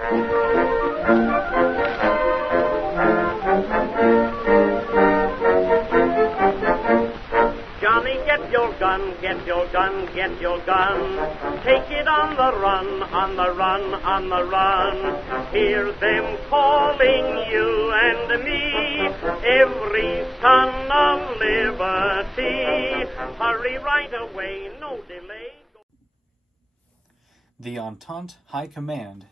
Johnny, get your gun, get your gun, get your gun. Take it on the run, on the run, on the run. Hear them calling you and me, every son of liberty. Hurry right away, no delay. The Entente High Command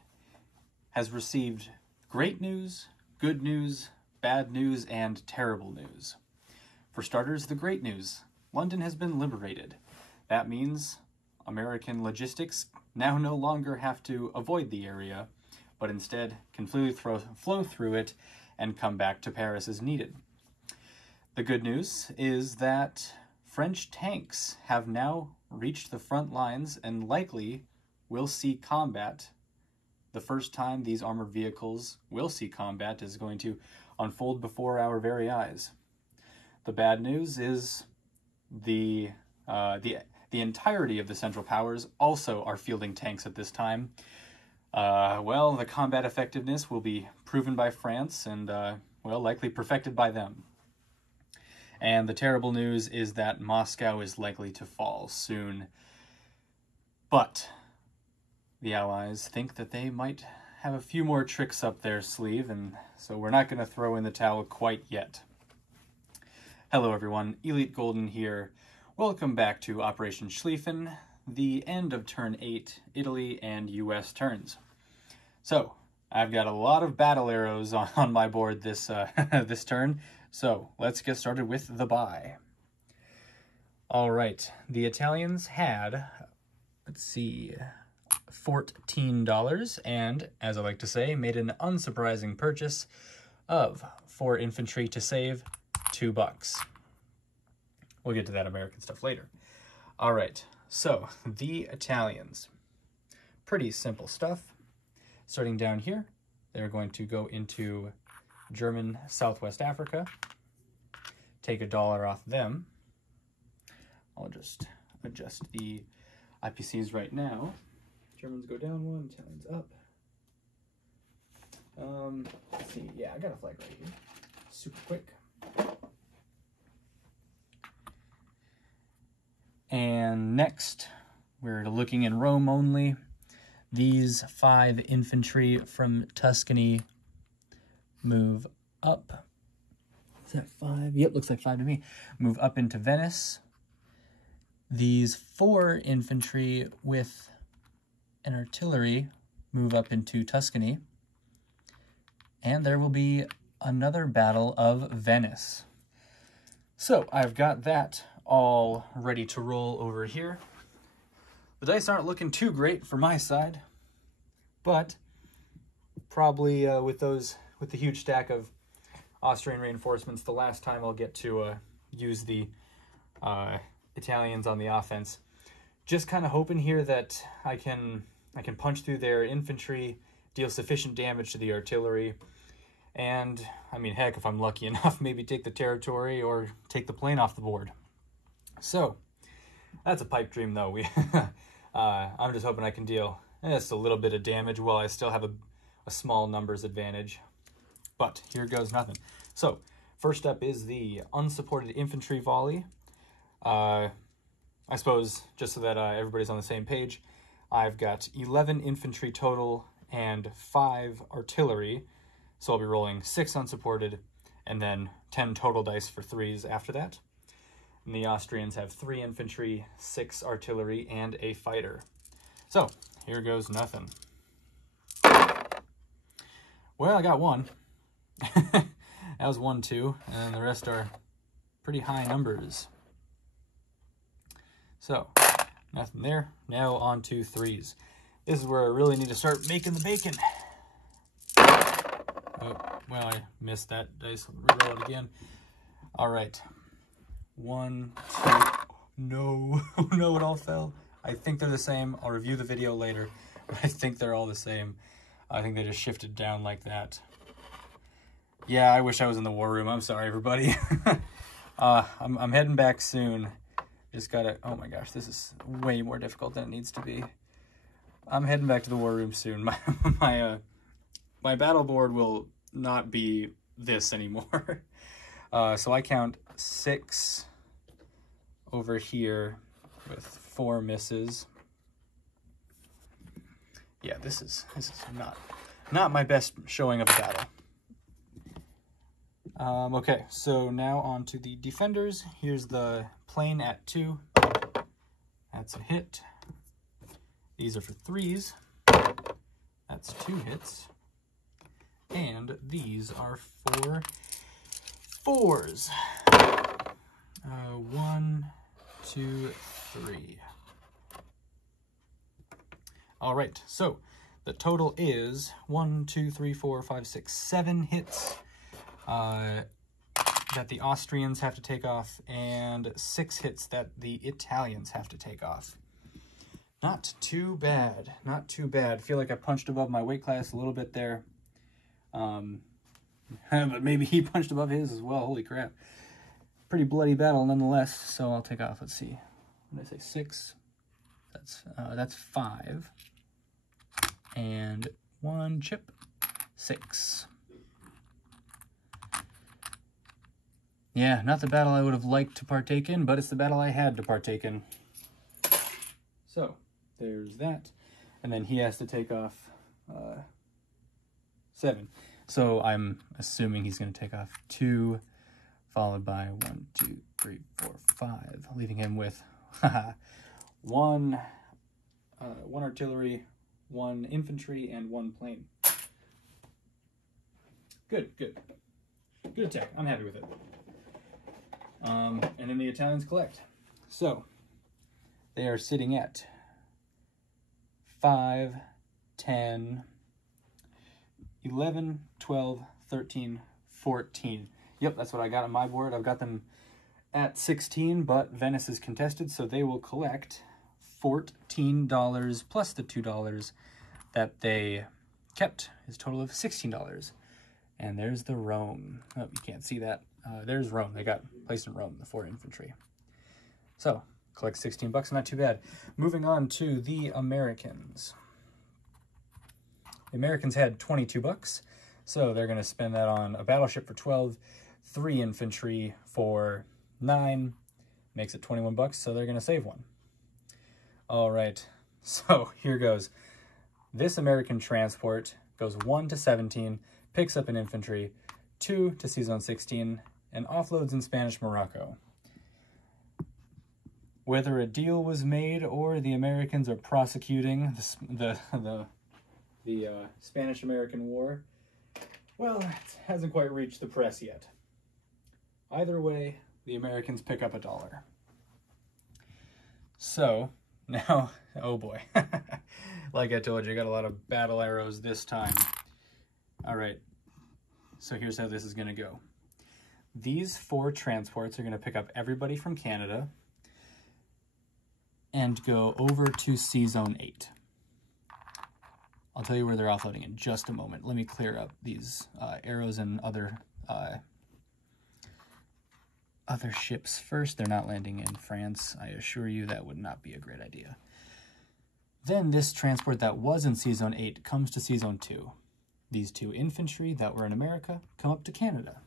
has received great news, good news, bad news, and terrible news. For starters, the great news. London has been liberated. That means American logistics now no longer have to avoid the area, but instead can freely flow through it and come back to Paris as needed. The good news is that French tanks have now reached the front lines and likely will see combat. The first time these armored vehicles will see combat is going to unfold before our very eyes. The bad news is the entirety of the Central Powers also are fielding tanks at this time. Well, the combat effectiveness will be proven by France and, well, likely perfected by them. And the terrible news is that Moscow is likely to fall soon. But the Allies think that they might have a few more tricks up their sleeve, and so we're not going to throw in the towel quite yet. Hello everyone, Elite Golden here. Welcome back to Operation Schlieffen, the end of turn 8, Italy and US turns. So, I've got a lot of battle arrows on my board this this turn, so let's get started with the buy. Alright, the Italians had, let's see, $14, and, as I like to say, made an unsurprising purchase of 4 infantry to save $2. We'll get to that American stuff later. All right, so the Italians. Pretty simple stuff. Starting down here, they're going to go into German Southwest Africa. Take $1 off them. I'll just adjust the IPCs right now. Germans go down 1, Italians up. Let's see, yeah, I got a flag right here. Super quick. And next, we're looking in Rome only. These 5 infantry from Tuscany move up. Is that 5? Yep, looks like 5 to me. Move up into Venice. These 4 infantry with an artillery move up into Tuscany. And there will be another Battle of Venice. So I've got that all ready to roll over here. The dice aren't looking too great for my side, but probably with the huge stack of Austrian reinforcements, the last time I'll get to use the Italians on the offense. Just kind of hoping here that I can punch through their infantry, deal sufficient damage to the artillery, and, I mean, heck, if I'm lucky enough, maybe take the territory or take the plane off the board. So, that's a pipe dream, though. I'm just hoping I can deal just a little bit of damage while I still have a small numbers advantage. But here goes nothing. So, first up is the unsupported infantry volley. I suppose, just so that everybody's on the same page, I've got 11 infantry total and 5 artillery. So I'll be rolling 6 unsupported and then 10 total dice for 3s after that. And the Austrians have 3 infantry, 6 artillery, and a fighter. So, here goes nothing. Well, I got 1. That was 1, 2, and the rest are pretty high numbers. So, nothing there. Now on to 3s. This is where I really need to start making the bacon. Oh, well, I missed that dice. Reroll it again. All right. 1, 2. No. No, it all fell. I think they're the same. I'll review the video later. But I think they're all the same. I think they just shifted down like that. Yeah, I wish I was in the war room. I'm sorry, everybody. I'm heading back soon. Just gotta... Oh my gosh, this is way more difficult than it needs to be. I'm heading back to the war room soon. my battle board will not be this anymore. So I count 6 over here with 4 misses. Yeah, this is not my best showing of a battle. Okay, so now on to the defenders. Here's the plane at 2. That's a hit. These are for 3s. That's 2 hits. And these are for 4s. 1, 2, 3. All right, so the total is 1, 2, 3, 4, 5, 6, 7 hits that the Austrians have to take off, and 6 hits that the Italians have to take off. Not too bad, not too bad. Feel like I punched above my weight class a little bit there. But maybe he punched above his as well. Holy crap. Pretty bloody battle nonetheless, so I'll take off. Let's see. What did I say? 6. That's 5. And 1 chip. 6. Yeah, not the battle I would have liked to partake in, but it's the battle I had to partake in. So, there's that. And then he has to take off 7. So I'm assuming he's going to take off 2, followed by 1, 2, 3, 4, 5, leaving him with 1 artillery, 1 infantry, and 1 plane. Good, good. Good attack. I'm happy with it. And then the Italians collect. So they are sitting at 5, 10, 11, 12, 13, 14. Yep, that's what I got on my board. I've got them at 16, but Venice is contested, so they will collect $14 plus the $2 that they kept. Is a total of $16. And there's the Rome. Oh, you can't see that. There's Rome. They got placed in Rome, the 4 infantry. So, collect 16 bucks, not too bad. Moving on to the Americans. The Americans had 22 bucks, so they're going to spend that on a battleship for 12, 3 infantry for 9, makes it 21 bucks, so they're going to save 1. All right, so here goes. This American transport goes 1 to 17, picks up an infantry, 2 to Sea Zone 16, and offloads in Spanish Morocco. Whether a deal was made or the Americans are prosecuting the Spanish-American War, well, it hasn't quite reached the press yet. Either way, the Americans pick up $1. So, now, oh boy. Like I told you, I got a lot of battle arrows this time. All right, so here's how this is going to go. These 4 transports are going to pick up everybody from Canada and go over to Sea Zone 8. I'll tell you where they're offloading in just a moment. Let me clear up these arrows and other ships first. They're not landing in France. I assure you that would not be a great idea. Then this transport that was in Sea Zone 8 comes to Sea Zone 2. These 2 infantry that were in America come up to Canada.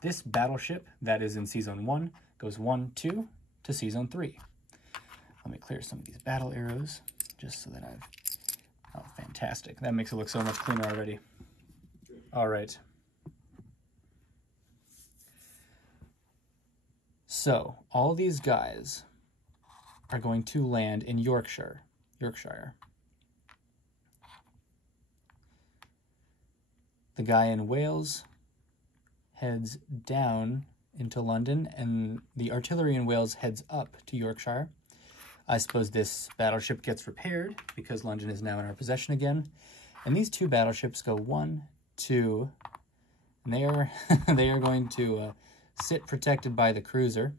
This battleship that is in Sea Zone 1 goes 1, 2 to Sea Zone 3. Let me clear some of these battle arrows just so that I've... Oh, fantastic. That makes it look so much cleaner already. All right. So, all these guys are going to land in Yorkshire. The guy in Wales heads down into London, and the artillery in Wales heads up to Yorkshire. I suppose this battleship gets repaired because London is now in our possession again. And these 2 battleships go 1, 2, and they are they are going to sit protected by the cruiser,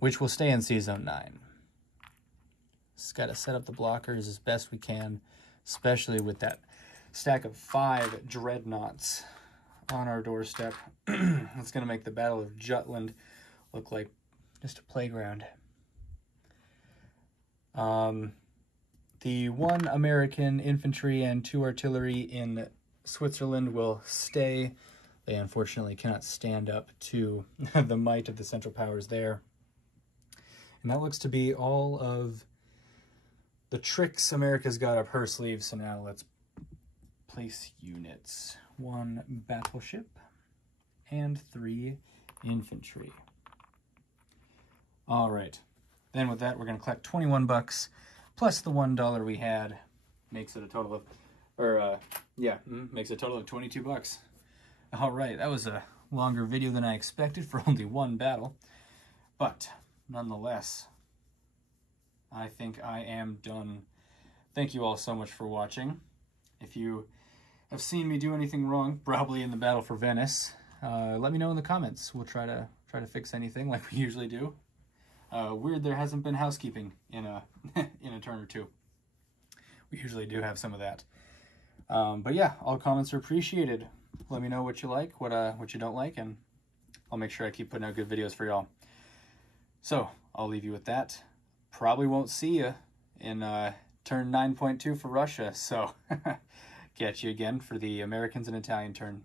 which will stay in Sea Zone 9. Just got to set up the blockers as best we can, especially with that stack of 5 dreadnoughts on our doorstep. It's going to make the Battle of Jutland look like just a playground. The 1 American infantry and 2 artillery in Switzerland will stay. They unfortunately cannot stand up to the might of the Central Powers there. And that looks to be all of the tricks America's got up her sleeve. So now let's place units. 1 battleship and 3 infantry. All right. Then with that, we're going to collect 21 bucks plus the $1 we had. Makes it a total of, makes a total of 22 bucks. All right, that was a longer video than I expected for only 1 battle. But nonetheless, I think I am done. Thank you all so much for watching. If you have seen me do anything wrong, probably in the Battle for Venice, let me know in the comments. We'll try to fix anything like we usually do. Weird there hasn't been housekeeping in a in a turn or two. We usually do have some of that. But yeah, all comments are appreciated. Let me know what you like, what you don't like, and I'll make sure I keep putting out good videos for y'all. So I'll leave you with that. Probably won't see you in turn 9.2 for Russia. So catch you again for the Americans and Italian turn.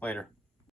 Later.